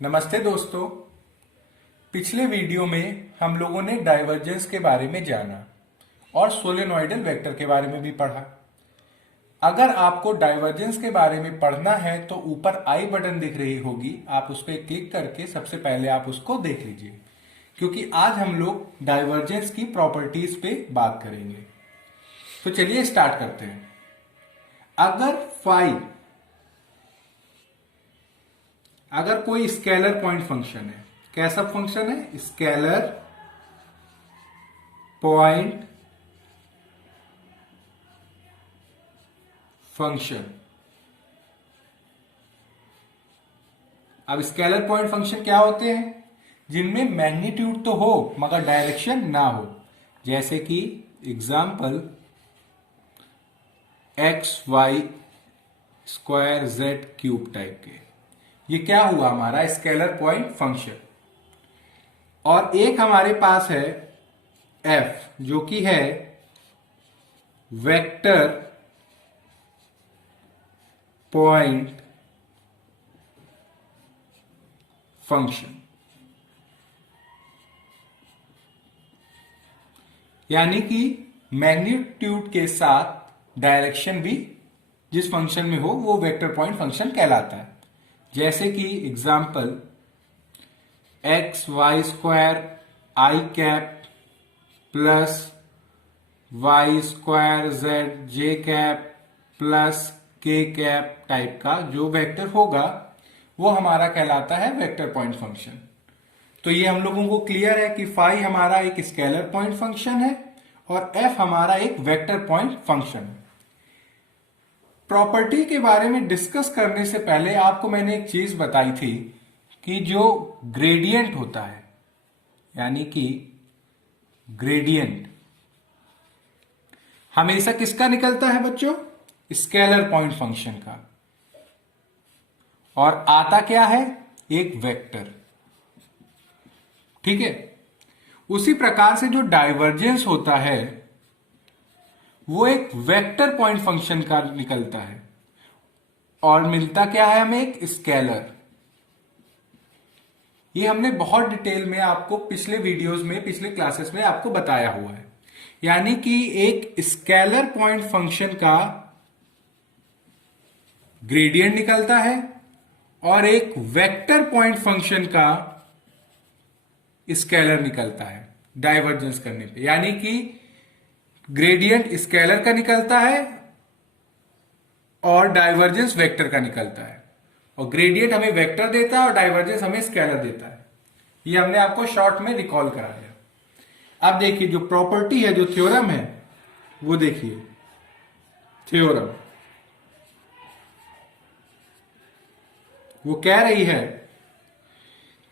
नमस्ते दोस्तों। पिछले वीडियो में हम लोगों ने डाइवर्जेंस के बारे में जाना और सोलेनॉइडल वेक्टर के बारे में भी पढ़ा। अगर आपको डाइवर्जेंस के बारे में पढ़ना है तो ऊपर आई बटन दिख रही होगी, आप उस पर क्लिक करके सबसे पहले आप उसको देख लीजिए, क्योंकि आज हम लोग डाइवर्जेंस की प्रॉपर्टीज पे बात करेंगे। तो चलिए स्टार्ट करते हैं। अगर कोई स्केलर पॉइंट फंक्शन है, कैसा फंक्शन है? Scalar point function. अब स्केलर पॉइंट फंक्शन क्या होते हैं? जिनमें मैग्नीट्यूड तो हो मगर डायरेक्शन ना हो, जैसे कि example x y square z cube type के। ये क्या हुआ? हमारा स्केलर पॉइंट फंक्शन। और एक हमारे पास है एफ, जो कि है वेक्टर पॉइंट फंक्शन, यानी कि मैग्नीट्यूड के साथ डायरेक्शन भी जिस फंक्शन में हो वो वेक्टर पॉइंट फंक्शन कहलाता है। जैसे कि example x y square i cap plus y square z j cap plus k cap type का जो वेक्टर होगा वो हमारा कहलाता है वेक्टर पॉइंट फंक्शन। तो ये हम लोगों को क्लियर है कि फाई हमारा एक स्केलर पॉइंट फंक्शन है और एफ हमारा एक वेक्टर पॉइंट फंक्शन है। प्रॉपर्टी के बारे में डिस्कस करने से पहले आपको मैंने एक चीज बताई थी कि जो ग्रेडियंट होता है, यानी कि ग्रेडियंट हमेशा किसका निकलता है बच्चों? स्केलर पॉइंट फंक्शन का। और आता क्या है? एक वेक्टर। ठीक है। उसी प्रकार से जो डाइवर्जेंस होता है वो एक वेक्टर पॉइंट फंक्शन का निकलता है और मिलता क्या है हमें? एक स्केलर। ये हमने बहुत डिटेल में आपको पिछले वीडियोस में, पिछले क्लासेस में आपको बताया हुआ है। यानी कि एक स्केलर पॉइंट फंक्शन का ग्रेडियंट निकलता है और एक वेक्टर पॉइंट फंक्शन का स्केलर निकलता है डाइवर्जेंस करने पे। यानी कि ग्रेडियंट स्केलर का निकलता है और डाइवर्जेंस वेक्टर का निकलता है। और ग्रेडियंट हमें वेक्टर देता है और डाइवर्जेंस हमें स्केलर देता है। ये हमने आपको शॉर्ट में रिकॉल करा दिया। अब देखिए जो प्रॉपर्टी है, जो थ्योरम है, वो देखिए। थ्योरम वो कह रही है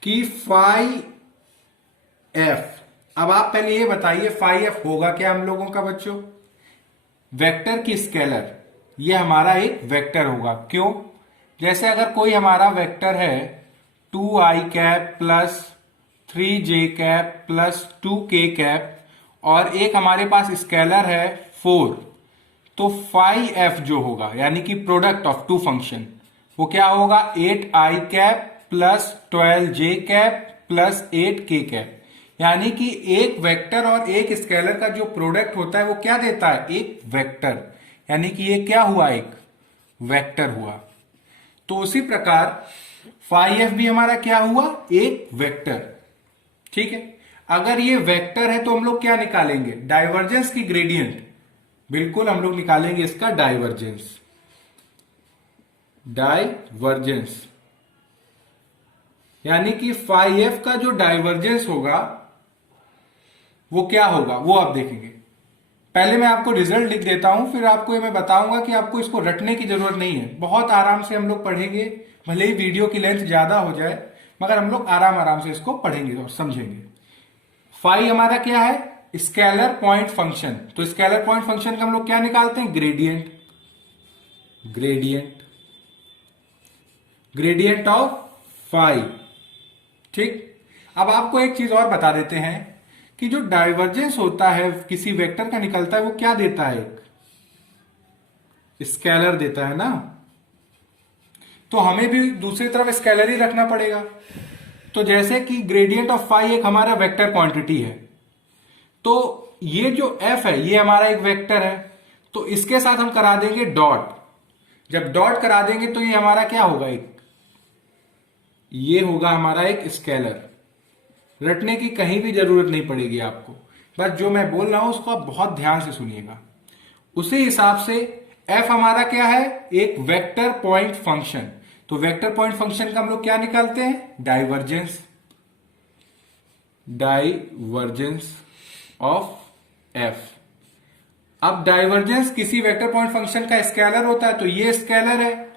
कि फाई एफ। अब आप पहले ये बताइए फाई एफ होगा क्या हम लोगों का बच्चों? वेक्टर की स्केलर। ये हमारा एक वेक्टर होगा। क्यों? जैसे अगर कोई हमारा वेक्टर है 2i cap plus 3j cap plus 2k cap और एक हमारे पास स्केलर है 4, तो फाई एफ जो होगा, यानी कि प्रोडक्ट ऑफ टू फंक्शन, वो क्या होगा? 8i cap plus 12j cap plus 8k cap. यानी कि एक वेक्टर और एक स्केलर का जो प्रोडक्ट होता है वो क्या देता है? एक वेक्टर। यानी कि ये क्या हुआ? एक वेक्टर हुआ। तो उसी प्रकार फाई एफ भी हमारा क्या हुआ? एक वेक्टर। ठीक है। अगर ये वेक्टर है तो हम लोग क्या निकालेंगे? डाइवर्जेंस की ग्रेडियंट। बिल्कुल, हम लोग निकालेंगे इसका डाइवर्जेंस। डाइवर्जेंस यानी कि फाई एफ का जो डाइवर्जेंस होगा वो क्या होगा, वो आप देखेंगे। पहले मैं आपको रिजल्ट लिख देता हूं, फिर आपको ये मैं बताऊंगा कि आपको इसको रटने की जरूरत नहीं है। बहुत आराम से हम लोग पढ़ेंगे, भले ही वीडियो की लेंथ ज्यादा हो जाए, मगर हम लोग आराम आराम से इसको पढ़ेंगे और समझेंगे। फाई हमारा क्या है? Scalar point function. तो स्केलर पॉइंट फंक्शन का हम लोग क्या निकालते हैं? Gradient. Gradient gradient of phi. ठीक। अब आपको एक चीज और बता देते हैं कि जो डाइवर्जेंस होता है किसी वेक्टर का निकलता है वो क्या देता है? एक स्केलर देता है ना। तो हमें भी दूसरी तरफ स्केलर ही रखना पड़ेगा। तो जैसे कि ग्रेडियंट ऑफ फाई एक हमारा वेक्टर क्वांटिटी है, तो ये जो एफ है ये हमारा एक वेक्टर है, तो इसके साथ हम करा देंगे डॉट। जब डॉट करा देंगे तो ये हमारा क्या होगा, ये होगा हमारा एक स्केलर। रटने की कहीं भी जरूरत नहीं पड़ेगी आपको, बस जो मैं बोल रहा हूं उसको आप बहुत ध्यान से सुनिएगा। उसी हिसाब से एफ हमारा क्या है, एक वेक्टर पॉइंट फंक्शन। तो वेक्टर पॉइंट फंक्शन का हम लोग क्या निकालते हैं, डाइवर्जेंस। Divergence of F. अब डाइवर्जेंस किसी वेक्टर पॉइंट फंक्शन का स्केलर होता है, तो ये स्केलर है,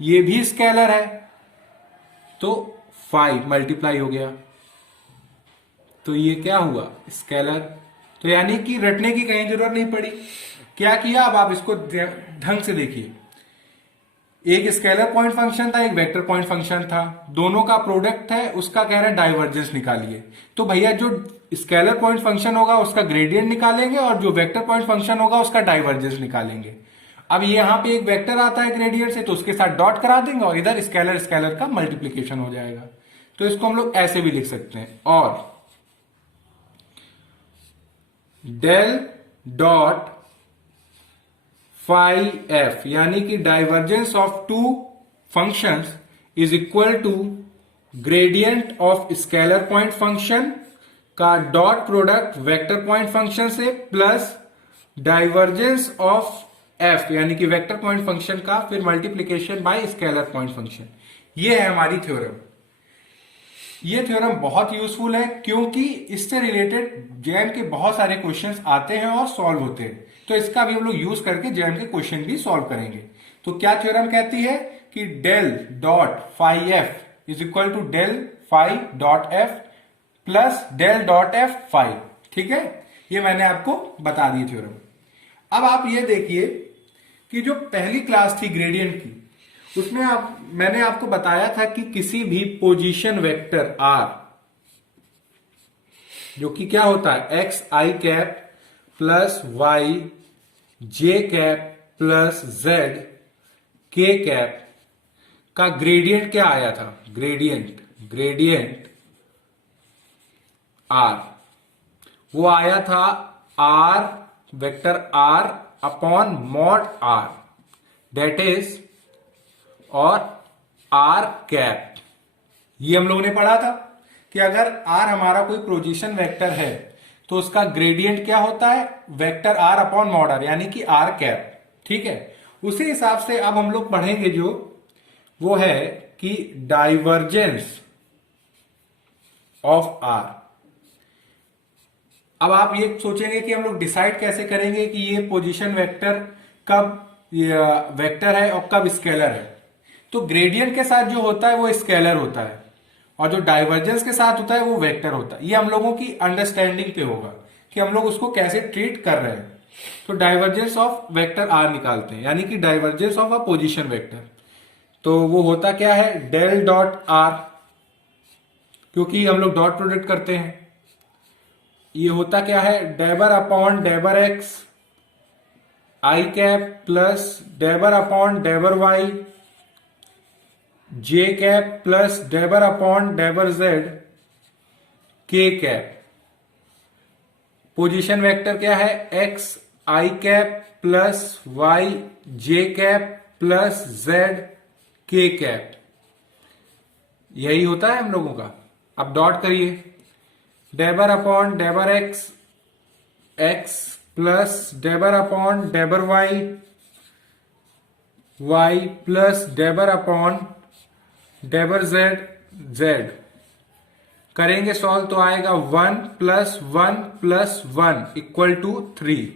ये भी स्केलर है, तो 5 मल्टीप्लाई हो गया, तो ये क्या हुआ, स्केलर। तो यानी कि रटने की कहीं जरूरत नहीं पड़ी। क्या किया, अब आप इसको ढंग से देखिए। एक स्केलर पॉइंट फंक्शन था, एक वेक्टर पॉइंट फंक्शन था, दोनों का प्रोडक्ट है, उसका कह रहे हैं डाइवर्जेंस निकालिए। तो भैया जो स्केलर पॉइंट फंक्शन होगा उसका ग्रेडियंट निकालेंगे, और जो वेक्टर पॉइंट फंक्शन होगा उसका डाइवर्जेंस निकालेंगे। अब यहां पे एक वेक्टर आता है ग्रेडियंट से, तो उसके साथ डॉट करा देंगे और इधर स्केलर स्केलर का मल्टीप्लीकेशन हो जाएगा। तो इसको हम लोग ऐसे भी लिख सकते हैं, और डेल डॉट फाई एफ, यानी कि divergence of two functions is equal to gradient of scalar point function का dot product vector point function से प्लस डाइवर्जेंस ऑफ एफ, यानी कि वेक्टर पॉइंट फंक्शन का फिर multiplication by scalar point function. ये है हमारी थ्योरम। ये थ्योरम बहुत यूजफुल है, क्योंकि इससे रिलेटेड जेएम के बहुत सारे क्वेश्चंस आते हैं और सॉल्व होते हैं। तो इसका भी हम लोग यूज करके जेएम के क्वेश्चन भी सॉल्व करेंगे। तो क्या थ्योरम कहती है कि del dot phi F is equal to del phi dot F plus del dot F phi. ठीक है, ये मैंने आपको बता दी थ्योरम। अब आप ये देखिए कि जो पहली क्लास थी ग्रेडियंट की, उसमें मैंने आपको बताया था कि किसी भी पोजीशन वेक्टर आर, जो कि क्या होता है x i cap plus y j cap plus z k cap का ग्रेडियंट क्या आया था, ग्रेडियंट आर, वो आया था r vector r upon mod r, that is और आर कैप। ये हम लोगों ने पढ़ा था कि अगर आर हमारा कोई पोजीशन वेक्टर है तो उसका ग्रेडियंट क्या होता है, vector r upon mod r, यानी कि आर कैप। ठीक है, उसी हिसाब से अब हम लोग पढ़ेंगे जो वो है कि डाइवर्जेंस ऑफ आर। अब आप ये सोचेंगे कि हम लोग डिसाइड कैसे करेंगे कि ये पोजीशन वेक्टर कब वेक्टर है और कब स्केलर है। तो ग्रेडियंट के साथ जो होता है वो स्केलर होता है, और जो डाइवर्जेंस के साथ होता है वो वेक्टर होता है। ये हम लोगों की अंडरस्टैंडिंग पे होगा कि हम लोग उसको कैसे ट्रीट कर रहे हैं। तो डाइवर्जेंस ऑफ वेक्टर आर निकालते हैं, यानी कि divergence of a position vector. तो वो होता क्या है, डेल डॉट आर, क्योंकि हम लोग डॉट प्रोडक्ट करते हैं। ये होता क्या है, डेबर अपॉन डेबर एक्स आई कैप प्लस डेबर अपॉन डेबर वाई जे कैप प्लस डेबर अपॉन डेबर z k cap. Position vector क्या है, x i cap plus y j cap plus z k cap. यही होता है हम लोगों का। अब डॉट करिए, डेबर अपॉन डेबर एक्स एक्स प्लस डेबर अपॉन डेबर वाई वाई प्लस डेबर अपॉन डेबर जेड जेड। करेंगे सॉल्व तो आएगा 1 प्लस 1 प्लस 1 इक्वल टू 3।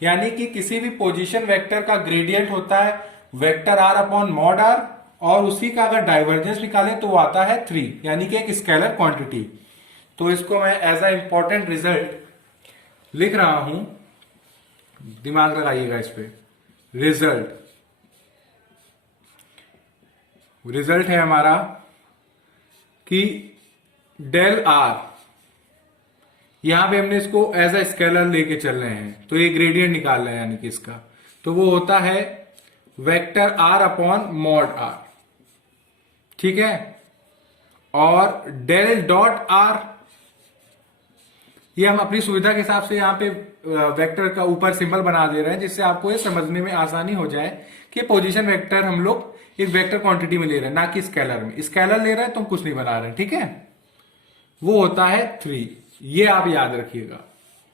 यानी कि किसी भी पोजीशन वेक्टर का ग्रेडियंट होता है vector r upon mod r, और उसी का अगर डाइवर्जेंस निकालें तो वो आता है 3, यानी कि एक स्केलर क्वांटिटी। तो इसको मैं एज अ इंपॉर्टेंट रिजल्ट लिख रहा हूं, दिमाग लगाइएगा इस पे। रिजल्ट है हमारा कि डेल आर, यहां पे हमने इसको एज अ स्केलर लेके चल रहे हैं, तो ये ग्रेडियंट निकाल रहे हैं, यानी कि इसका तो वो होता है vector r upon mod r. ठीक है, और डेल डॉट आर, ये हम अपनी सुविधा के हिसाब से यहाँ पे वेक्टर का ऊपर सिंबल बना दे रहे हैं, जिससे आपको ये समझने में आसानी हो जाए कि पोजीशन वेक्टर हम लोग एक वेक्टर क्वांटिटी में ले रहे हैं, ना कि स्केलर में। स्केलर ले रहे हैं तो हम कुछ नहीं बना रहे हैं, ठीक है। वो होता है 3, ये आप याद रखिएगा।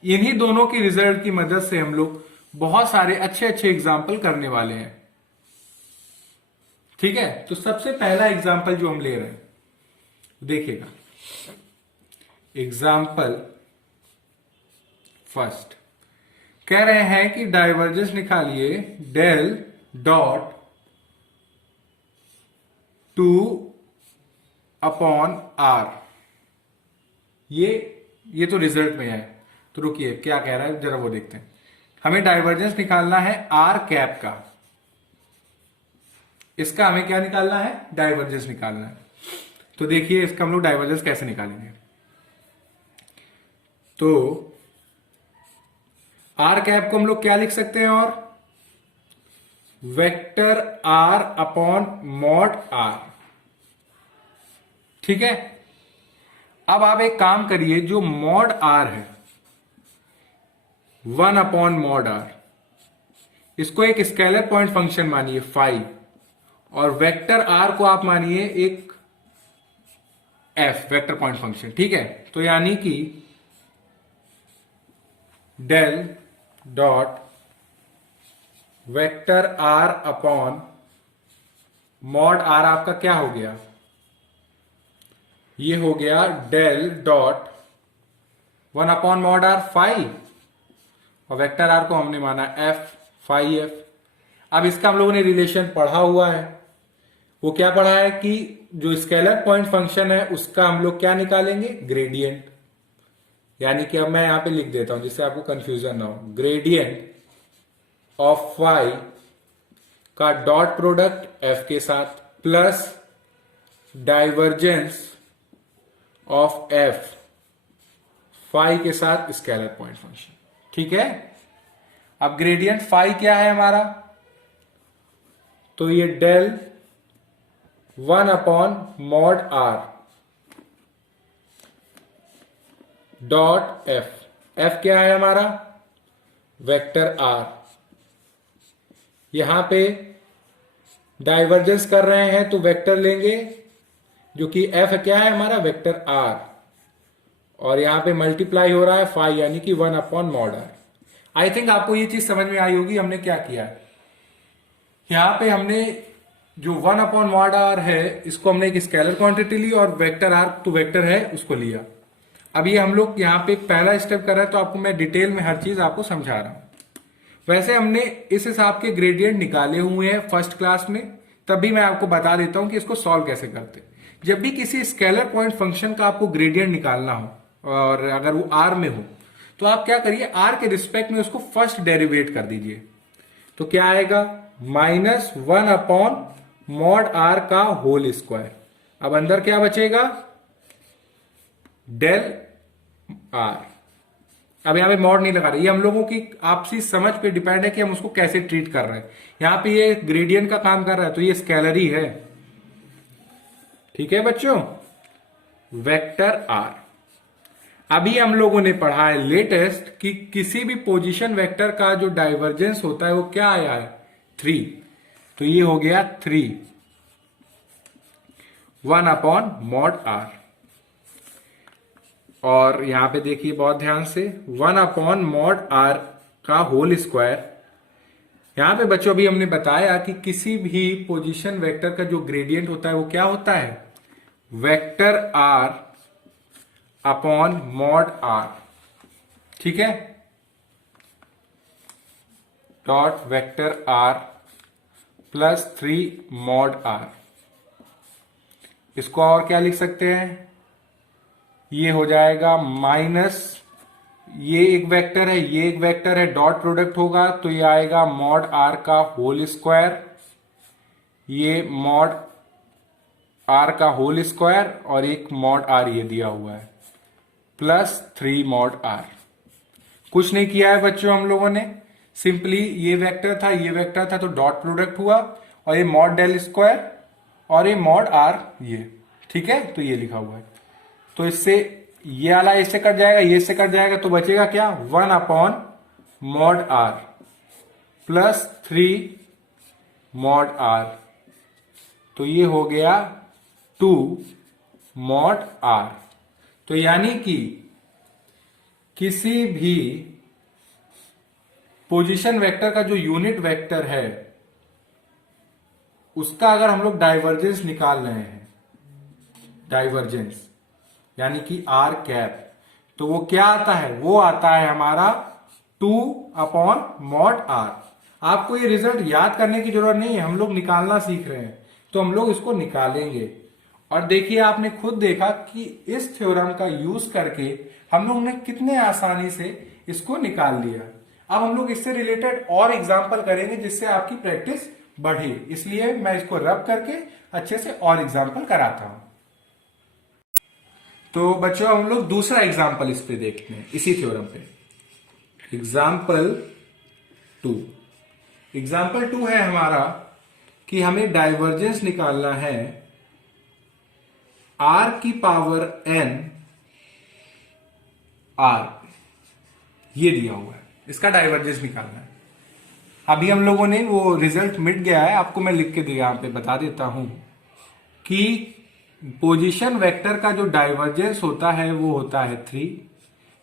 इन्हीं दोनों की रिजल्ट की मदद से हम लोग बहुत सारे अच्छे अच्छे एग्जाम्पल करने वाले हैं, ठीक है। तो सबसे पहला एग्जाम्पल जो हम ले रहे हैं, देखिएगा, एग्जाम्पल फर्स्ट कह रहे हैं कि डाइवर्जेंस निकालिए डेल डॉट 2 अपॉन आर। ये तो रिजल्ट में है, तो रुकिए क्या कह रहा है जरा वो देखते हैं। हमें डाइवर्जेंस निकालना है आर कैप का, इसका हमें क्या निकालना है, डाइवर्जेंस निकालना है। तो देखिए इसका हम लोग डाइवर्जेंस कैसे निकालेंगे। तो आर कैप को हम लोग क्या लिख सकते हैं, और vector r upon mod r, ठीक है। अब आप एक काम करिए, जो मॉड आर है 1 अपॉन मॉड आर, इसको एक स्केलर पॉइंट फंक्शन मानिए फाई, और वेक्टर आर को आप मानिए एक एफ वेक्टर पॉइंट फंक्शन, ठीक है। तो यानी कि del dot vector r upon mod r आपका क्या हो गया, ये हो गया del dot 1 upon mod r phi, और वेक्टर आर को हमने माना एफ फाई एफ। अब इसका हम लोगों ने रिलेशन पढ़ा हुआ है, वो क्या पढ़ा है कि जो स्केलर पॉइंट फंक्शन है उसका हम लोग क्या निकालेंगे, ग्रेडियंट। यानी कि अब मैं यहां पे लिख देता हूं जिससे आपको कंफ्यूजन ना हो, ग्रेडियंट ऑफ फाई का डॉट प्रोडक्ट एफ के साथ plus divergence of F phi के साथ स्केलर पॉइंट फंक्शन, ठीक है। अब ग्रेडियंट फाई क्या है हमारा, तो ये del 1 upon mod r dot F, F क्या है हमारा, वेक्टर आर। यहां पे डाइवर्जेंस कर रहे हैं तो वेक्टर लेंगे, जो कि एफ क्या है हमारा, वेक्टर आर, और यहां पे मल्टीप्लाई हो रहा है फाई, यानी कि 1 upon mod r. I think आपको ये चीज समझ में आई होगी हमने क्या किया है। यहां पे हमने जो 1 अपॉन मॉड आर है इसको हमने एक स्केलर क्वांटिटी ली, और वेक्टर आर तो वेक्टर है उसको लिया। अब ये हम लोग यहाँ पे पहला स्टेप कर रहे हैं, तो आपको मैं डिटेल में हर चीज आपको समझा रहा हूं। वैसे हमने इस हिसाब के ग्रेडियंट निकाले हुए हैं फर्स्ट क्लास में, तब भी मैं आपको बता देता हूं कि इसको सॉल्व कैसे करते हैं। जब भी किसी स्केलर पॉइंट फंक्शन का आपको ग्रेडियंट निकालना हो, और अगर वो आर में हो, तो आप क्या करिए, आर के रिस्पेक्ट में उसको फर्स्ट डेरिवेट कर दीजिए। तो क्या आएगा, -1 अपॉन मॉड आर का होल स्क्वायर। अब अंदर क्या बचेगा, डेल आर। अब यहां पे मॉड नहीं लगा रहे, ये हम लोगों की आपसी समझ पे डिपेंड है कि हम उसको कैसे ट्रीट कर रहे हैं। यहां पे ये ग्रेडियंट का काम कर रहा है तो ये स्केलर ही है, ठीक है बच्चों। वेक्टर आर, अभी हम लोगों ने पढ़ा है लेटेस्ट कि किसी भी पोजीशन वेक्टर का जो डाइवर्जेंस होता है वो क्या आया है, 3। तो ये हो गया 3 1 अपॉन मॉड आर, और यहां पे देखिए बहुत ध्यान से 1 अपॉन मॉड आर का होल स्क्वायर। यहां पे बच्चों अभी हमने बताया कि किसी भी पोजीशन वेक्टर का जो ग्रेडियंट होता है वो क्या होता है, vector r upon mod r, ठीक है, dot vector r plus 3 mod r. इसको और क्या लिख सकते हैं, ये हो जाएगा माइनस, ये एक वेक्टर है, ये एक वेक्टर है, डॉट प्रोडक्ट होगा तो ये आएगा मॉड आर का होल स्क्वायर, ये मॉड आर का होल स्क्वायर, और एक मॉड आर ये दिया हुआ है, प्लस 3 मॉड आर। कुछ नहीं किया है बच्चों हम लोगों ने, सिंपली ये वेक्टर था ये वेक्टर था तो डॉट प्रोडक्ट हुआ, और ये मॉड डेल स्क्वायर और ये मॉड आर ये, ठीक है, तो ये लिखा हुआ है। तो इससे ये वाला इससे कट जाएगा, ये इससे कट जाएगा, तो बचेगा क्या, 1 upon mod r plus 3 mod r, तो ये हो गया 2 मॉड आर। तो यानी कि किसी भी पोजीशन वेक्टर का जो यूनिट वेक्टर है उसका अगर हम लोग डाइवर्जेंस निकाल रहे हैं, डाइवर्जेंस यानी कि आर कैप, तो वो क्या आता है, वो आता है हमारा 2 अपॉन मॉड आर। आपको ये रिजल्ट याद करने की जरूरत नहीं है, हम लोग निकालना सीख रहे हैं, तो हम लोग इसको निकालेंगे। और देखिए आपने खुद देखा कि इस थ्योरम का यूज करके हम लोग ने कितने आसानी से इसको निकाल लिया। अब हम लोग इससे रिलेटेड और एग्जाम्पल करेंगे जिससे आपकी प्रैक्टिस बढ़े, इसलिए मैं इसको रब करके अच्छे से और एग्जाम्पल कराता हूं। तो बच्चों हम लोग दूसरा एग्जाम्पल इस पे देखते हैं, इसी थ्योरम पे। एग्जाम्पल 2, एग्जाम्पल 2 है हमारा कि हमें डाइवर्जेंस निकालना है r की पावर n r, ये दिया हुआ है, इसका डाइवर्जेंस निकालना है। अभी हम लोगों ने वो रिजल्ट मिट गया है, आपको मैं लिख के यहां पे बता देता हूं कि पोजीशन वेक्टर का जो डाइवर्जेंस होता है वो होता है 3।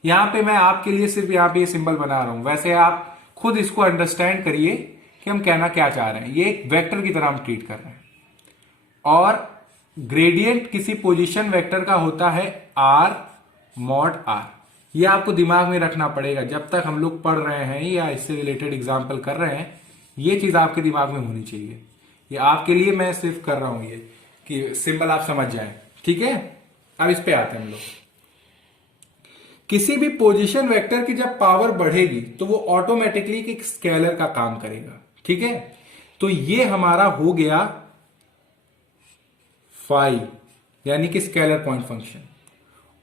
यहां पे मैं आपके लिए सिर्फ यहां पे ये सिंबल बना रहा हूं, वैसे आप खुद इसको अंडरस्टैंड करिए कि हम कहना क्या चाह रहे हैं। ये एक वेक्टर की तरह हम ट्रीट कर रहे हैं, और ग्रेडियंट किसी पोजीशन वेक्टर का होता है आर मॉड आर। ये आपको दिमाग में रखना पड़ेगा जब तक हम लोग पढ़ रहे हैं या इससे रिलेटेड एग्जाम्पल कर रहे हैं, ये चीज आपके दिमाग में होनी चाहिए। ये आपके लिए मैं सिर्फ कर रहा हूं ये कि सिंबल आप समझ जाएं, ठीक है। अब इस पे आते हैं हम लोग। किसी भी पोजीशन वेक्टर की जब पावर बढ़ेगी तो वो ऑटोमेटिकली एक स्केलर का काम करेगा, ठीक है। तो ये हमारा हो गया 5, यानी कि स्केलर पॉइंट फंक्शन,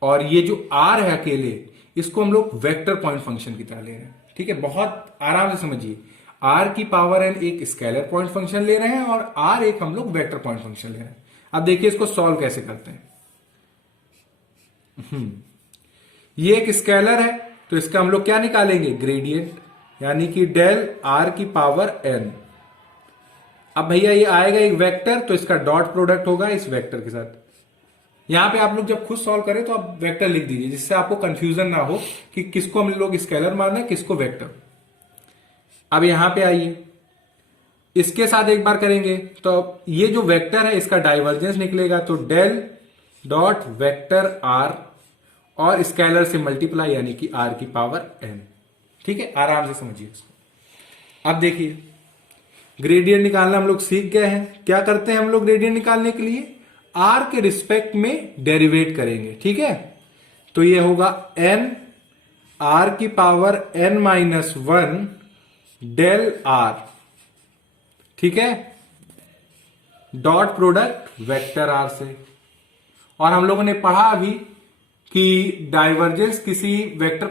और ये जो आर है अकेले, इसको हम लोग वेक्टर पॉइंट फंक्शन की तरह ले रहे हैं, ठीक है। बहुत आराम से समझिए, आर की पावर एन एक स्केलर पॉइंट फंक्शन ले रहे हैं और आर एक हम लोग वेक्टर पॉइंट फंक्शन ले रहे हैं। अब देखिए इसको सॉल्व कैसे करते हैं। ये एक स्केलर है, तो इसका हम लोग क्या निकालेंगे, ग्रेडियंट, यानी कि डेल आर की पावर एन। अब भैया ये आएगा एक वेक्टर, तो इसका डॉट प्रोडक्ट होगा इस वेक्टर के साथ। यहां पे आप लोग जब खुद सॉल्व करें तो आप वेक्टर लिख दीजिए, जिससे आपको कंफ्यूजन ना हो कि किसको हम लोग स्केलर मान रहे हैं, किसको वेक्टर। अब यहां पे आइए, इसके साथ एक बार करेंगे तो ये जो वेक्टर है इसका डाइवर्जेंस निकलेगा, तो डेल डॉट वेक्टर आर और स्केलर से मल्टीप्लाई, यानी कि आर की पावर एन, ठीक है। आराम से समझिए इसको। अब देखिए ग्रेडियंट निकालना हम लोग सीख गए हैं। क्या करते हैं हम लोग ग्रेडियंट निकालने के लिए, आर के रिस्पेक्ट में डेरिवेट करेंगे, ठीक है। तो ये होगा एन आर की power n minus 1 del r, ठीक है, डॉट प्रोडक्ट वेक्टर आर से। और हम लोगों ने पढ़ा अभी कि डाइवर्जेंस किसी वेक्टर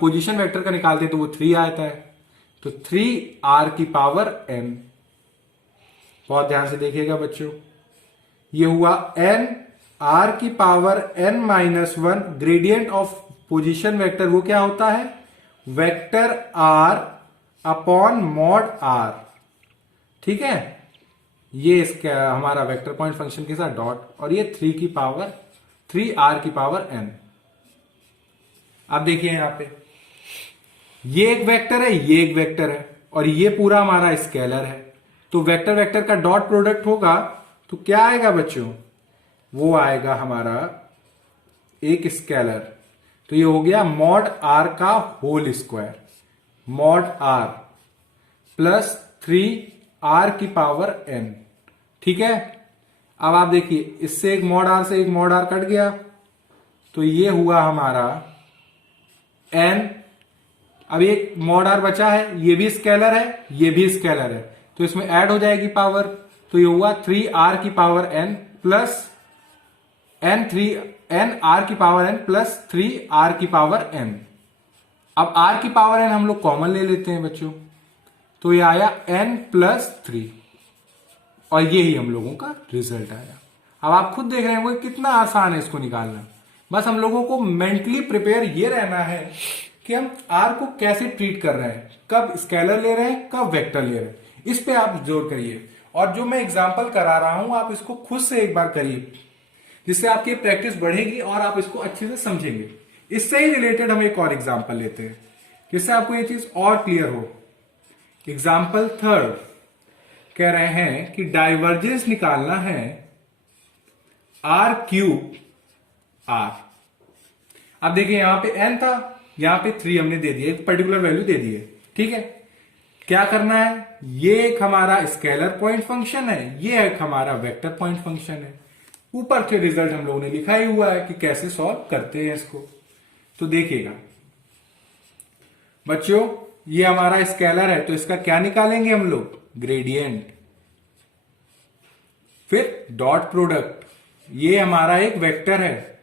पोजीशन वेक्टर का निकालते हैं तो वो 3 आता है, तो 3 आर की पावर एन। बहुत ध्यान से देखिएगा बच्चों, ये हुआ एन आर की power n minus 1, gradient of position vector वो क्या होता है, vector r upon mod r, ठीक है। ये इसका हमारा वेक्टर पॉइंट फंक्शन के साथ डॉट, और ये 3 आर की पावर एन। अब देखिए यहां पे ये एक वेक्टर है, ये एक वेक्टर है, और ये पूरा हमारा स्केलर है। तो वेक्टर वेक्टर का डॉट प्रोडक्ट होगा तो क्या आएगा बच्चों, वो आएगा हमारा एक स्केलर। तो ये हो गया मॉड आर का whole square, mod r plus 3 r की पावर एन, ठीक है। अब आप देखिए इससे एक मॉड आर से एक मॉड आर कट गया, तो ये हुआ हमारा एन। अब एक मॉड आर बचा है, ये भी स्केलर है, ये भी स्केलर है, तो इसमें ऐड हो जाएगी पावर, तो ये हुआ 3 आर की power n plus n r की पावर एन प्लस 3 आर की पावर एन। अब आर की पावर एन हम लोग कॉमन ले लेते हैं बच्चों, तो ये आया एन प्लस 3, और ये ही हम लोगों का रिजल्ट आया। अब आप खुद देख रहे होंगे कितना आसान है इसको निकालना। बस हम लोगों को मेंटली प्रिपेयर ये रहना है कि हम आर को कैसे ट्रीट कर रहे हैं, कब स्केलर ले रहे हैं, कब वेक्टर ले रहे हैं, इस पे आप जोर करिए। और जो मैं एग्जांपल करा रहा हूं आप इसको खुद से एक बार करिए, जिससे आपकी प्रैक्टिस बढ़ेगी और आप इसको अच्छे से समझेंगे। इससे ही रिलेटेड हम एक और एग्जांपल लेते हैं जिससे आपको ये चीज और क्लियर हो। एग्जाम्पल थर्ड कह रहे हैं कि डाइवर्जेंस निकालना है आर क्यूब आर। अब देखिए यहां पे n था, यहां पे 3 हमने दे दिया, एक पर्टिकुलर वैल्यू दे दी है। ठीक है, क्या करना है, ये एक हमारा स्केलर पॉइंट फंक्शन है, ये एक हमारा वेक्टर पॉइंट फंक्शन है। ऊपर के रिजल्ट हम लोगों ने लिखा ही हुआ है कि कैसे सॉल्व करते हैं इसको। तो देखिएगा बच्चों, ये हमारा स्केलर है तो इसका क्या निकालेंगे हम लोग, ग्रेडियंट। फिर डॉट प्रोडक्ट, ये हमारा एक वेक्टर है,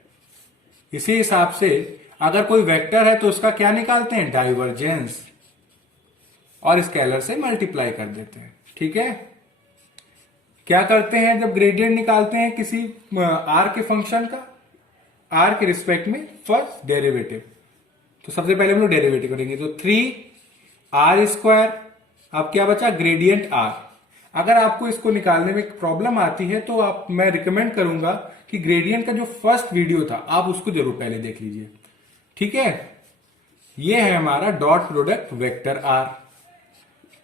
इसी हिसाब से अगर कोई वेक्टर है तो उसका क्या निकालते हैं, डाइवर्जेंस, और स्केलर से मल्टीप्लाई कर देते हैं। ठीक है, क्या करते हैं जब ग्रेडियंट निकालते हैं किसी आर के फंक्शन का, आर के रिस्पेक्ट में फर्स्ट डेरिवेटिव, तो सबसे पहले हम लोग डेरिवेटिव करेंगे। तो 3r², अब क्या बचा, ग्रेडियंट आर। अगर आपको इसको निकालने में प्रॉब्लम आती है तो मैं रिकमेंड करूंगा कि ग्रेडियंट का जो फर्स्ट वीडियो था आप उसको जरूर पहले देख लीजिए। ठीक है, ये है हमारा dot product vector r,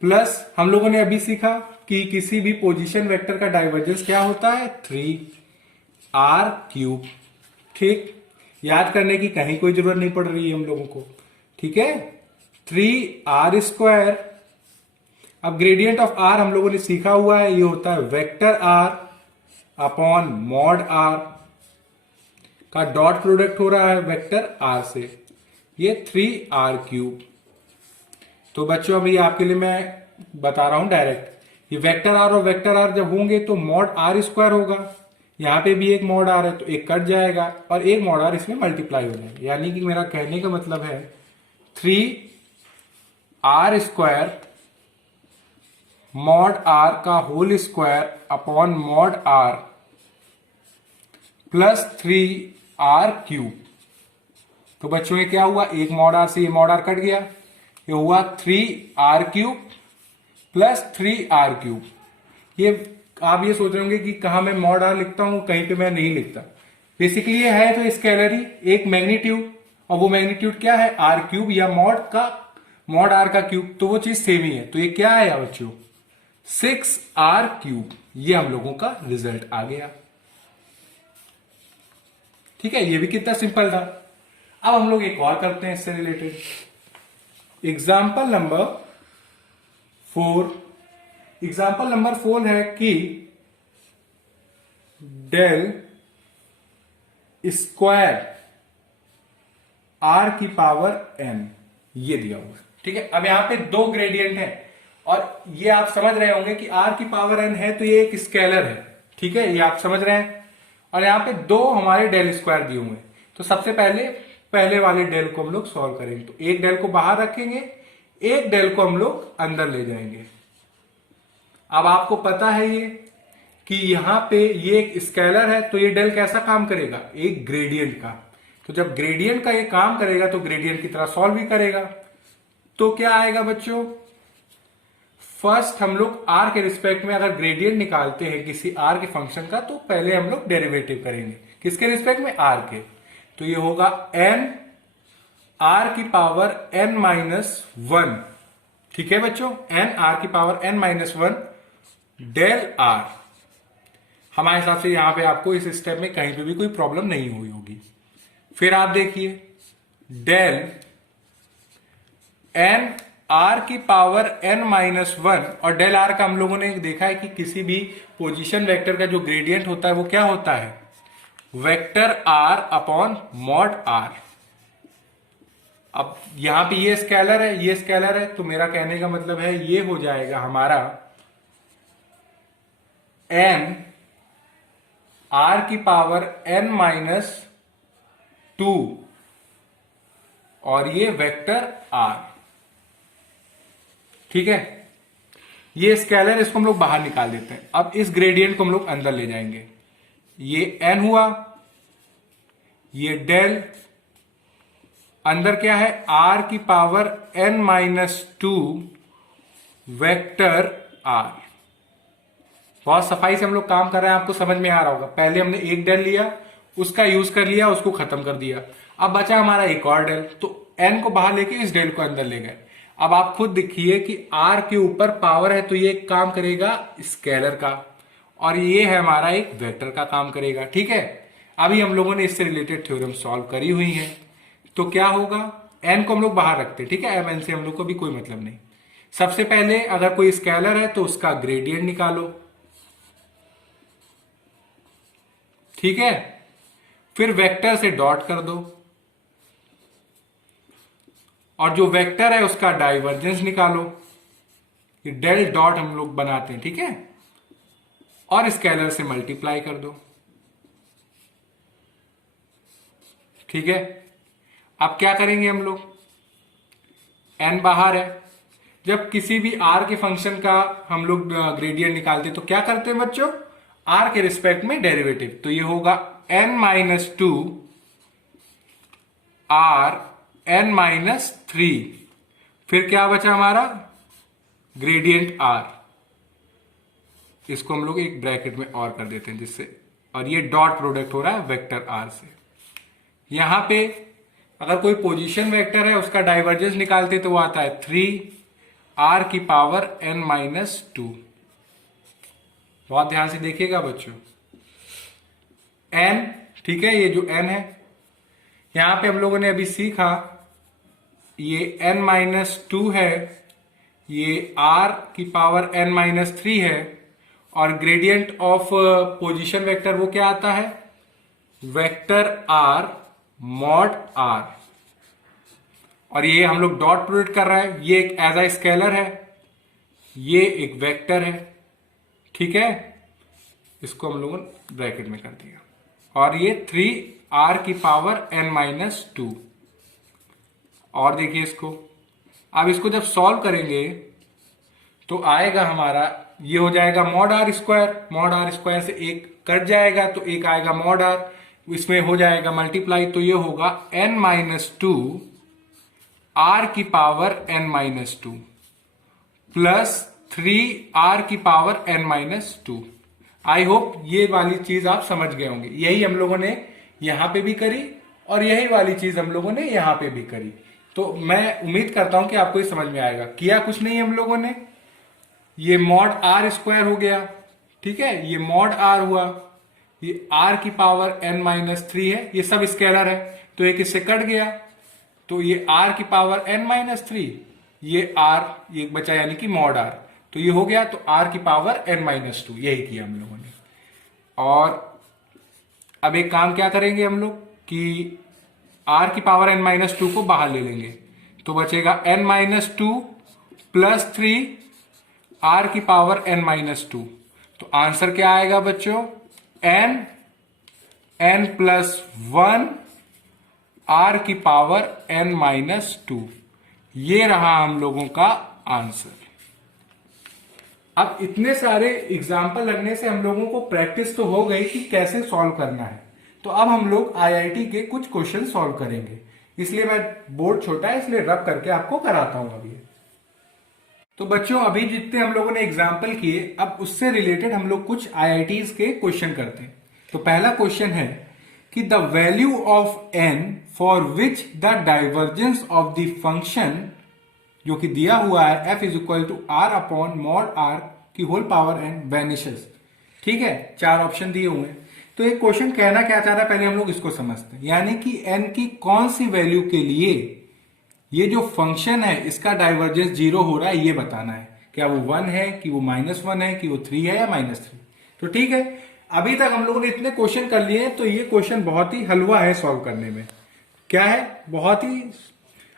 plus हम लोगों ने अभी सीखा कि किसी भी पोजीशन वेक्टर का डाइवर्जेंस क्या होता है, 3r³। ठीक, याद करने की कहीं कोई जरूरत नहीं पड़ रही है हम लोगों को। ठीक है, 3r²। अब ग्रेडियंट ऑफ आर हम लोगों ने सीखा हुआ है, ये होता है vector r upon mod r का डॉट प्रोडक्ट हो रहा है वेक्टर आर से, ये 3r³। तो बच्चों अभी आपके लिए मैं बता रहा हूं डायरेक्ट, ये वेक्टर आर और वेक्टर आर जब होंगे तो मॉड r² होगा, यहां पे भी एक मॉड आर है तो एक कट जाएगा और एक मॉड आर इसमें मल्टीप्लाई हो जाएगा। यानी कि मेरा कहने का मतलब है 3r² मॉड आर का whole square upon mod r plus 3r³। तो बच्चों ये क्या हुआ, एक मॉड आर से ये मॉड आर कट गया, ये हुआ 3r³ प्लस 3r³। ये आप ये सोच रहे होंगे कि कहां मैं मॉड आर लिखता हूं, कहीं पे मैं नहीं लिखता। बेसिकली ये है तो स्केलर ही, एक मैग्नीट्यूड, और वो मैग्नीट्यूड क्या है, r³ या मॉड आर का क्यूब, तो वो चीज सेम ही है। तो ये क्या आया बच्चों, 6r³। ये हम लोगों का रिजल्ट आ गया। ठीक है, ये भी कितना सिंपल था। अब हम लोग एक और करते हैं इससे related, example number 4। Example number 4 है कि डेल स्क्वायर r⁴n, ये दिया हुआ। ठीक है, अब यहां पे दो ग्रेडियंट है और ये आप समझ रहे होंगे कि r⁴n है तो ये एक स्केलर है। ठीक है, ये आप समझ रहे हैं, और यहां पे दो हमारे डेल स्क्वायर दिए हुए हैं। तो सबसे पहले वाले डेल को हम लोग सॉल्व करेंगे। तो एक डेल को बाहर रखेंगे, एक डेल को हम लोग अंदर ले जाएंगे। अब आपको पता है ये कि यहां पे ये एक स्केलर है तो ये डेल कैसा काम करेगा, एक ग्रेडियंट का। तो जब ग्रेडियंट का ये काम करेगा तो ग्रेडियंट की तरह सॉल्व भी करेगा। तो क्या आएगा बच्चों, फर्स्ट हम लोग आर के रिस्पेक्ट में अगर ग्रेडियंट निकालते हैं किसी आर के फंक्शन का तो पहले हम लोग डेरिवेटिव करेंगे, किसके रिस्पेक्ट में, आर के। तो ये होगा n r⁴n-1। ठीक है बच्चों, n r⁴n-1 डेल आर। हमारे हिसाब से यहां पे आपको इस स्टेप में कहीं पे भी कोई प्रॉब्लम नहीं हुई होगी। फिर आप देखिए डेल n r⁴n-1, और डेल आर का हम लोगों ने देखा है कि किसी भी पोजीशन वेक्टर का जो ग्रेडियंट होता है वो क्या होता है, vector r upon mod r. अब यहां पे ये स्केलर है, ये स्केलर है, तो मेरा कहने का मतलब है ये हो जाएगा हमारा n r⁴n-2 और ये वेक्टर आर। ठीक है, ये स्केलर, इसको हम लोग बाहर निकाल देते हैं। अब इस ग्रेडियंट को हम लोग अंदर ले जाएंगे। ये n हुआ, ये डेल, अंदर क्या है, r की पावर n-2 वेक्टर r। बहुत सफाई से हम लोग काम कर रहे हैं, आपको समझ में आ रहा होगा। पहले हमने एक डेल लिया, उसका यूज कर लिया, उसको खत्म कर दिया। अब बचा हमारा एक और डेल, तो n को बाहर लेके इस डेल को अंदर ले गए। अब आप खुद देखिए कि r के ऊपर पावर है तो ये एक काम करेगा स्केलर का, और ये है हमारा एक वेक्टर का काम करेगा। ठीक है, अभी हम लोगों ने इससे रिलेटेड थ्योरम सॉल्व करी हुई है। तो क्या होगा, n को हम लोग बाहर रखते हैं। ठीक है, mn से हम लोग को भी कोई मतलब नहीं। सबसे पहले अगर कोई स्केलर है तो उसका ग्रेडियंट निकालो। ठीक है, फिर वेक्टर से डॉट कर दो, और जो वेक्टर है उसका डाइवर्जेंस निकालो। ये डेल डॉट हम लोग बनाते हैं। ठीक है, और स्केलर से मल्टीप्लाई कर दो। ठीक है, अब क्या करेंगे हम लोग, n बाहर है, जब किसी भी r के फंक्शन का हम लोग ग्रेडियंट निकालते तो क्या करते हैं बच्चों, r के रिस्पेक्ट में डेरिवेटिव। तो ये होगा n-2 r n-3, फिर क्या बचा हमारा, ग्रेडियंट r। इसको हम लोग एक ब्रैकेट में और कर देते हैं जिससे, और ये डॉट प्रोडक्ट हो रहा है वेक्टर r से। यहां पे अगर कोई पोजीशन वेक्टर है उसका डाइवर्जेंस निकालते तो वो आता है 3 r की पावर n-2। बहुत ध्यान से देखिएगा बच्चों, n, ठीक है, ये जो n है, यहां पे हम लोगों ने अभी सीखा, ये n-2 है, ये r की पावर n-3 है, और ग्रेडियंट ऑफ पोजीशन वेक्टर वो क्या आता है, वेक्टर r मॉड r। और ये हम लोग डॉट प्रोडक्ट कर रहे हैं, ये एक एज अ स्केलर है, ये एक वेक्टर है। ठीक है, इसको हम लोगों ने ब्रैकेट में कर दिया, और ये 3r की पावर n-2। और देखिए इसको, अब इसको जब सॉल्व करेंगे तो आएगा हमारा, ये हो जाएगा mod r square. Mod r square से एक कट जाएगा तो एक आएगा मॉड r, इसमें हो जाएगा मल्टीप्लाई, तो ये होगा n-2 r की पावर n-2 प्लस 3r की पावर n-2। आई होप ये वाली चीज आप समझ गए होंगे। यही हम लोगों ने यहां पे भी करी, और यही वाली चीज हम लोगों ने यहां पे भी करी। तो मैं उम्मीद करता हूं कि आपको ये समझ में आएगा। किया कुछ नहीं हम लोगों ने, ये मॉड r स्क्वायर हो गया। ठीक है, ये मॉड r हुआ, ये r की पावर n-3 है, ये सब स्केलर है तो एक इससे कट गया, तो ये r की पावर n-3, ये r, ये बचा यानी कि मॉड r, तो ये हो गया, तो r की पावर n-2, यही किया हम लोगों ने। और अब एक काम क्या करेंगे हम लोग कि r की पावर n-2 को बाहर ले लेंगे, तो बचेगा n-2 प्लस 3 r की पावर n-2। तो आंसर क्या आएगा बच्चों, n+1 r की पावर n-2। ये रहा हम लोगों का आंसर। अब इतने सारे एग्जाम्पल लगने से हम लोगों को प्रैक्टिस तो हो गई कि कैसे सॉल्व करना है। तो अब हम लोग आईआईटी के कुछ क्वेश्चन सॉल्व करेंगे, इसलिए मैं, बोर्ड छोटा है इसलिए रब करके आपको कराता हूं अभी। तो बच्चों अभी जितने हम लोगों ने एग्जाम्पल किए, अब उससे रिलेटेड हम लोग कुछ आईआईटीज के क्वेश्चन करते हैं। तो पहला क्वेश्चन है कि the value of n for which the divergence of the function, जो कि दिया हुआ है f = r upon mod r की होल पावर n वैनिशेस। ठीक है, 4 ऑप्शन दिए हुए हैं। तो एक क्वेश्चन कहना क्या चाह रहा है, पहले हम लोग इसको समझते हैं। यानी कि n की कौन सी वैल्यू के लिए ये जो फंक्शन है इसका डाइवर्जेंस 0 हो रहा है, ये बताना है। क्या वो 1 है, कि वो -1 है, कि वो 3 है या -3। तो ठीक है, अभी तक हम लोगों ने इतने क्वेश्चन कर लिए हैं, तो ये क्वेश्चन बहुत ही हलवा है सॉल्व करने में। क्या है, बहुत ही,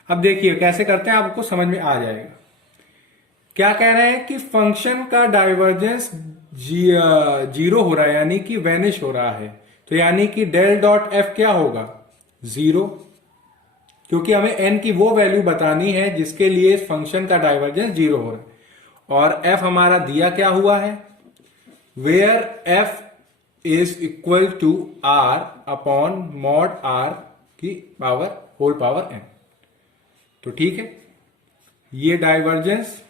अब देखिए कैसे करते हैं, आपको समझ में आ जाएगा। क्या कह रहे हैं कि फंक्शन का डाइवर्जेंस 0 हो रहा है, यानी कि वैनिश हो रहा है। तो यानी कि डेल डॉट एफ क्या होगा, 0, क्योंकि हमें n की वो वैल्यू बतानी है जिसके लिए फंक्शन का डाइवर्जेंस 0 हो रहा है। और f हमारा दिया क्या हुआ है, where f is equal to r upon mod r की पावर होल पावर n। तो ठीक है, ये divergence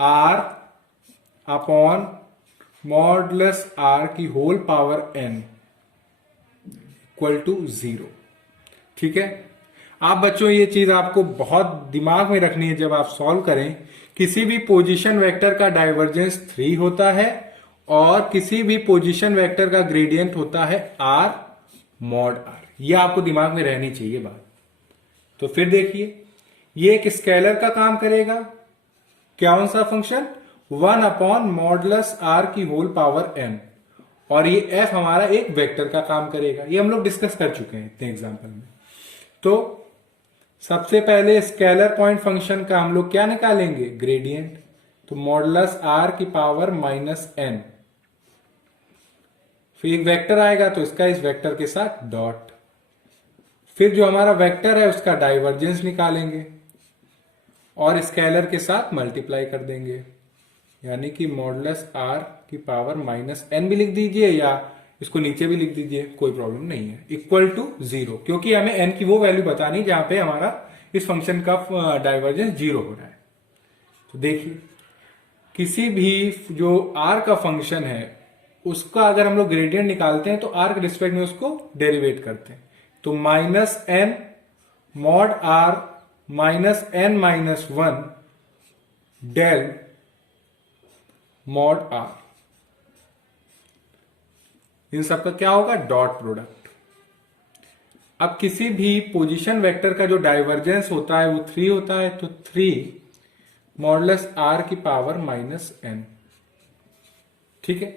r upon modulus r की whole power n equal to 0। ठीक है, आप बच्चों ये चीज आपको बहुत दिमाग में रखनी है जब आप सॉल्व करें। किसी भी पोजीशन वेक्टर का डाइवर्जेंस 3 होता है और किसी भी पोजीशन वेक्टर का ग्रेडियंट होता है r मॉड r। ये आपको दिमाग में रहनी चाहिए बात। तो फिर देखिए, ये एक स्केलर का काम करेगा, कौन सा फंक्शन, 1 अपॉन मॉडुलस r की होल पावर n, और ये f हमारा एक वेक्टर का काम करेगा। ये हम लोग डिस्कस कर चुके हैं इतने एग्जाम्पल में। तो सबसे पहले स्केलर पॉइंट फंक्शन का हम लोग क्या निकालेंगे, ग्रेडियंट। तो मॉडुलस r की पावर माइनस n, फिर एक वेक्टर आएगा तो इसका इस वेक्टर के साथ डॉट, फिर जो हमारा वेक्टर है उसका डाइवर्जेंस निकालेंगे और स्केलर के साथ मल्टीप्लाई कर देंगे, यानी कि मॉडुलस r की पावर माइनस n भी लिख दीजिए या इसको नीचे भी लिख दीजिए, कोई प्रॉब्लम नहीं है, इक्वल टू 0, क्योंकि हमें n की वो वैल्यू बतानी जहां पे हमारा इस फंक्शन का डाइवर्जेंस 0 हो रहा है। तो देखिए, किसी भी जो r का फंक्शन है उसका अगर हम लोग ग्रेडियंट निकालते हैं तो r के रिस्पेक्ट में उसको डेरिवेट करते हैं। तो minus n mod r minus n minus 1 del mod r, इन सबका क्या होगा, डॉट प्रोडक्ट। अब किसी भी पोजीशन वेक्टर का जो डाइवर्जेंस होता है वो 3 होता है, तो 3 मॉडुलस r की पावर माइनस n। ठीक है,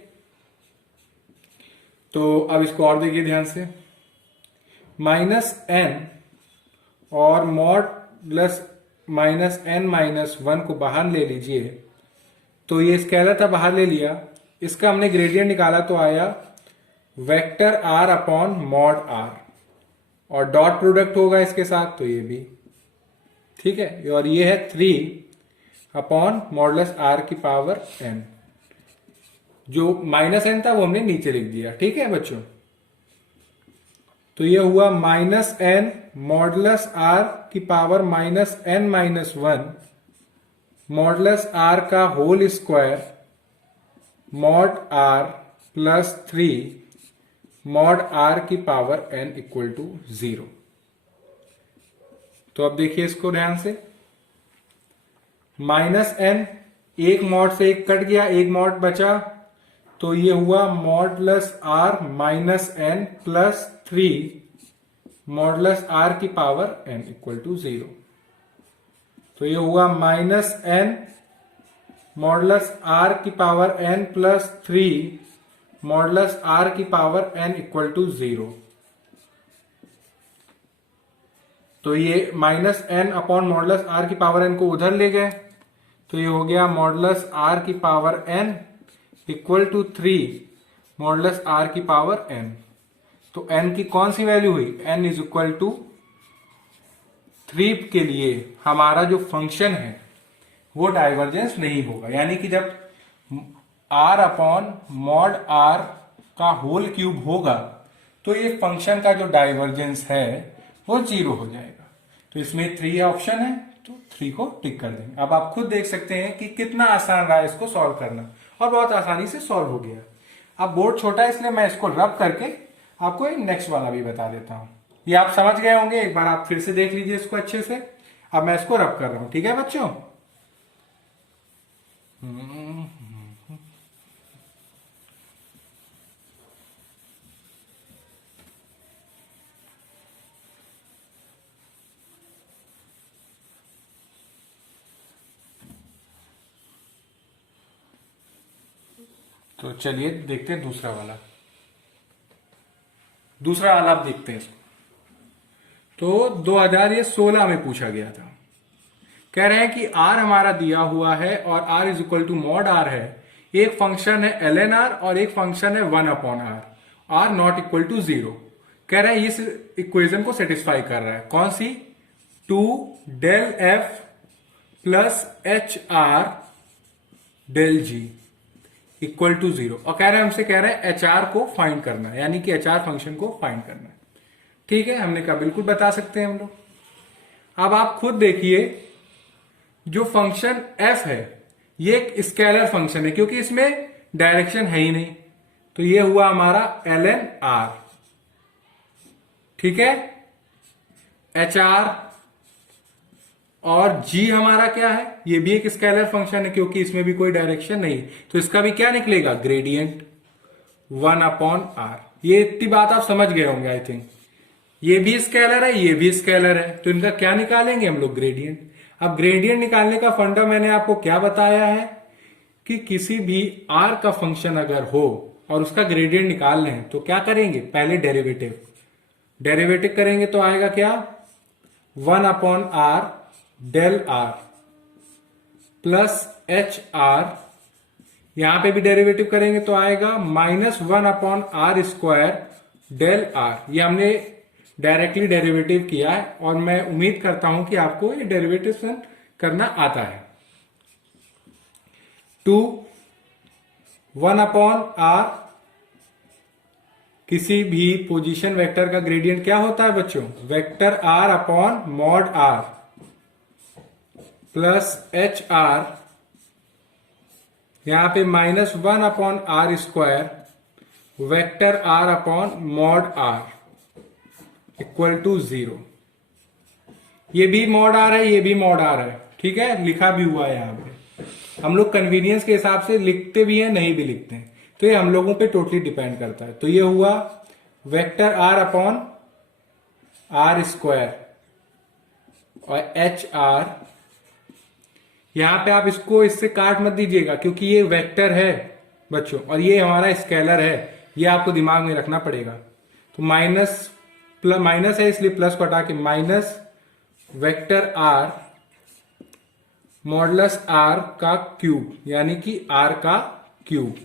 तो अब इसको और देखिए ध्यान से, माइनस n और मॉडुलस माइनस n माइनस 1 को बाहर ले लीजिए। तो ये स्केलर था, बाहर ले लिया, इसका हमने ग्रेडियंट निकाला तो आया vector r upon mod r, और डॉट प्रोडक्ट होगा इसके साथ तो ये भी। ठीक है, और ये है 3 अपॉन मॉडुलस r की पावर n, जो माइनस n था वो हमने नीचे लिख दिया। ठीक है बच्चों, तो ये हुआ माइनस n मॉडुलस r की power minus n minus 1 modulus r का whole square mod r plus 3 mod r की पावर n इक्वल टू 0। तो अब देखिए इसको ध्यान से, माइनस n, एक मॉड से एक कट गया, एक मॉड बचा, तो ये हुआ modulus r minus n plus 3 modulus r की पावर n इक्वल टू 0। तो ये हुआ माइनस n मॉडुलस r की power n plus 3 modulus r की पावर n इक्वल टू 0। तो ये minus n upon modulus r की पावर n को उधर ले गए, तो ये हो गया मॉडुलस r की power n equal to 3 modulus r की पावर n। तो n की कौन सी वैल्यू हुई, n इज इक्वल टू 3 के लिए हमारा जो फंक्शन है वो डाइवर्जेंस नहीं होगा, यानी कि जब r अपॉन मॉड r का होल क्यूब होगा तो ये फंक्शन का जो डाइवर्जेंस है वो 0 हो जाएगा। तो इसमें 3 ऑप्शन है, तो 3 को टिक कर देंगे। अब आप खुद देख सकते हैं कि कितना आसान रहा इसको सॉल्व करना, और बहुत आसानी से सॉल्व हो गया। अब बोर्ड छोटा है इसलिए मैं इसको रब करके आपको एक नेक्स्ट वाला भी बता देता हूं। ये आप समझ गए होंगे, एक बार आप फिर से देख लीजिए इसको अच्छे से। अब मैं इसको रब कर रहा हूं, ठीक है बच्चों। तो चलिए देखते हैं दूसरा वाला आप देखते हैं इसको। तो 2016 में पूछा गया था, कह रहे हैं कि r हमारा दिया हुआ है और r is equal to mod r है। एक फंक्शन है ln r और एक फंक्शन है 1 upon r not equal to 0। कह रहे हैं इस इक्वेशन को सेटिस्फाई कर रहा है, कौन सी, 2 del f plus h r del g equal to 0। और कह रहे हैं हमसे, कह रहे हैं एच आर को फाइंड करना है, यानी कि एच आर फंक्शन को फाइंड करना है। ठीक है, हमने कहा बिल्कुल बता सकते हैं हम लोग। अब आप खुद देखिए, जो फंक्शन एफ है ये एक स्केलर फंक्शन है, क्योंकि इसमें डायरेक्शन है ही नहीं, तो ये हुआ हमारा एल एन आर। ठीक है, एच आर और जी हमारा क्या है, ये भी एक स्केलर फंक्शन है, क्योंकि इसमें भी कोई डायरेक्शन नहीं, तो इसका भी क्या निकलेगा, ग्रेडियंट 1/r। ये इतनी बात आप समझ गए होंगे आई थिंक। ये भी स्केलर है, ये भी स्केलर है, तो इनका क्या निकालेंगे हम लोग, ग्रेडियंट। अब ग्रेडियंट निकालने का फंडा मैंने आपको क्या बताया है कि किसी भी r का फंक्शन अगर हो और उसका ग्रेडियंट निकालना है तो क्या करेंगे, पहले डेरिवेटिव करेंगे, तो आएगा क्या, 1/r del r plus h r, यहां पे भी डेरिवेटिव करेंगे तो आएगा -1/r² डेल r। ये हमने डायरेक्टली डेरिवेटिव किया है, और मैं उम्मीद करता हूं कि आपको ये डेरिवेटिव करना आता है। 1/r, किसी भी पोजीशन वेक्टर का ग्रेडियंट क्या होता है बच्चों, vector r upon mod r plus h r, यहां पे -1/r² vector r upon mod r equal to 0। ये भी मॉड r है, ये भी मॉड r है। ठीक है, लिखा भी हुआ है यहां पे। हम लोग कन्वीनियंस के हिसाब से लिखते भी हैं, नहीं भी लिखते हैं, तो ये हम लोगों पे टोटली डिपेंड करता है। तो ये हुआ वेक्टर r अपॉन r² और एच आर, यहां पे आप इसको इससे काट मत दीजिएगा, क्योंकि ये वेक्टर है बच्चों और ये हमारा स्केलर है, ये आपको दिमाग में रखना पड़ेगा। तो माइनस है, इसलिए प्लस को हटा के minus vector r modulus r का क्यूब, यानी कि r का क्यूब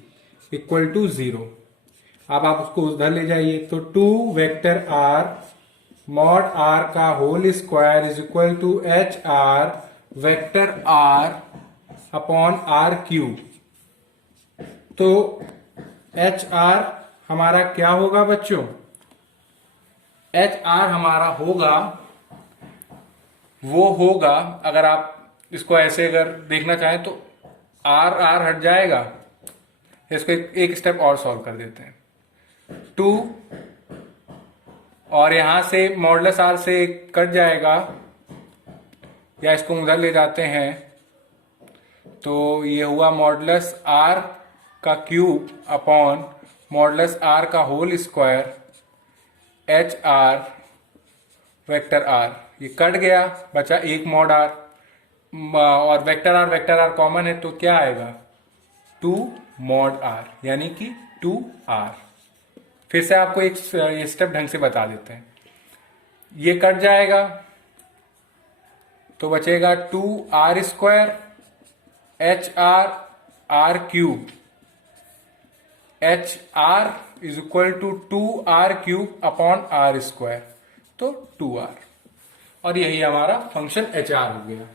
इक्वल टू 0। अब आप उसको उधर ले जाइए, तो 2 वेक्टर r मॉड r का whole square is equal to h r vector r upon r cube. तो एच आर हमारा क्या होगा बच्चों, एच आर हमारा होगा, वो होगा, अगर आप इसको ऐसे अगर देखना चाहें तो आर हट जाएगा, इसको एक स्टेप और सॉल्व कर देते हैं। 2 और यहां से मॉडुलस r से कट जाएगा, या इसको उधर ले जाते हैं, तो ये हुआ मॉडुलस r का क्यूब अपॉन मॉडुलस r का whole square h r vector r। ये कट गया, बचा एक मॉड r, और वेक्टर r कॉमन है, तो क्या आएगा 2 मॉड r, यानी कि 2r। फिर से आपको एक स्टेप ढंग से बता देते हैं, ये कट जाएगा तो बचेगा 2r² h r r cube, h r is equal to 2r cube upon r², तो 2r। और यही हमारा फंक्शन एच आर हो गया।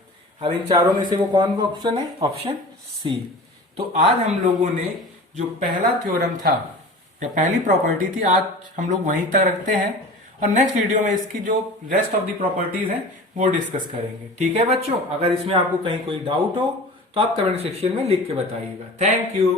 अब इन चारों में से वो कौन सा ऑप्शन है, ऑप्शन सी। तो आज हम लोगों ने जो पहला थ्योरम था या पहली प्रॉपर्टी थी, आज हम लोग वहीं तक रखते हैं, और नेक्स्ट वीडियो में इसकी जो रेस्ट ऑफ द प्रॉपर्टीज हैं वो डिस्कस करेंगे। ठीक है बच्चों, अगर इसमें आपको कहीं कोई डाउट हो तो आप कमेंट सेक्शन में लिख के बताइएगा। Thank you.